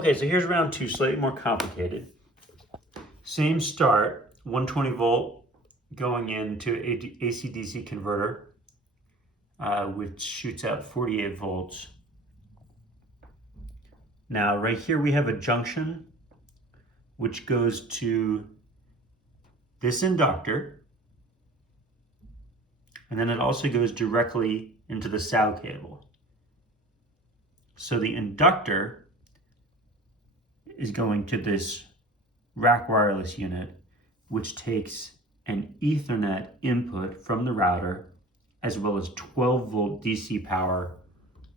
Okay, so here's round two, slightly more complicated. Same start, 120 volt going into AC-DC converter, which shoots out 48 volts. Now, right here we have a junction which goes to this inductor, and then it also goes directly into the sow cable. So the inductor is going to this RAK wireless unit, which takes an Ethernet input from the router, as well as 12 volt DC power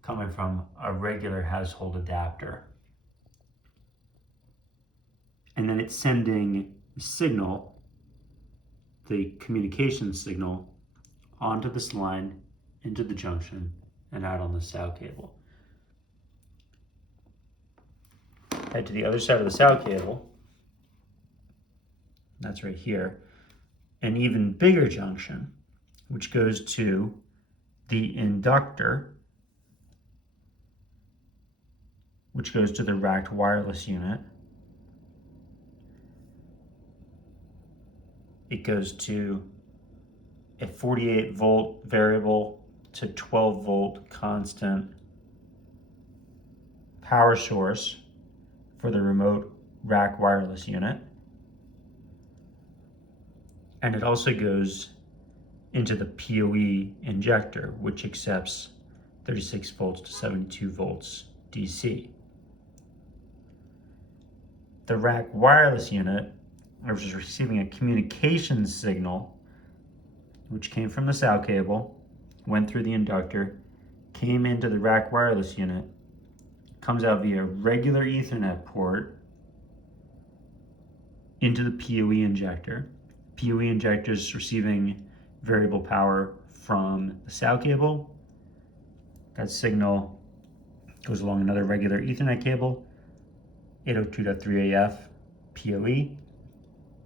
coming from a regular household adapter. And then it's sending the signal, the communication signal, onto this line, into the junction, and out on the sow cable. Head to the other side of the sow cable. That's right here. An even bigger junction, which goes to the inductor, which goes to the RAK wireless unit. It goes to a 48 volt variable to 12 volt constant power source for the remote RAK wireless unit. And it also goes into the PoE injector, which accepts 36 volts to 72 volts DC. The RAK wireless unit, which is receiving a communications signal, which came from the sow cable, went through the inductor, came into the RAK wireless unit, comes out via regular Ethernet port into the PoE injector. PoE injector is receiving variable power from the sow cable. That signal goes along another regular Ethernet cable, 802.3 AF PoE,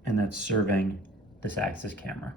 and that's serving this Axis camera.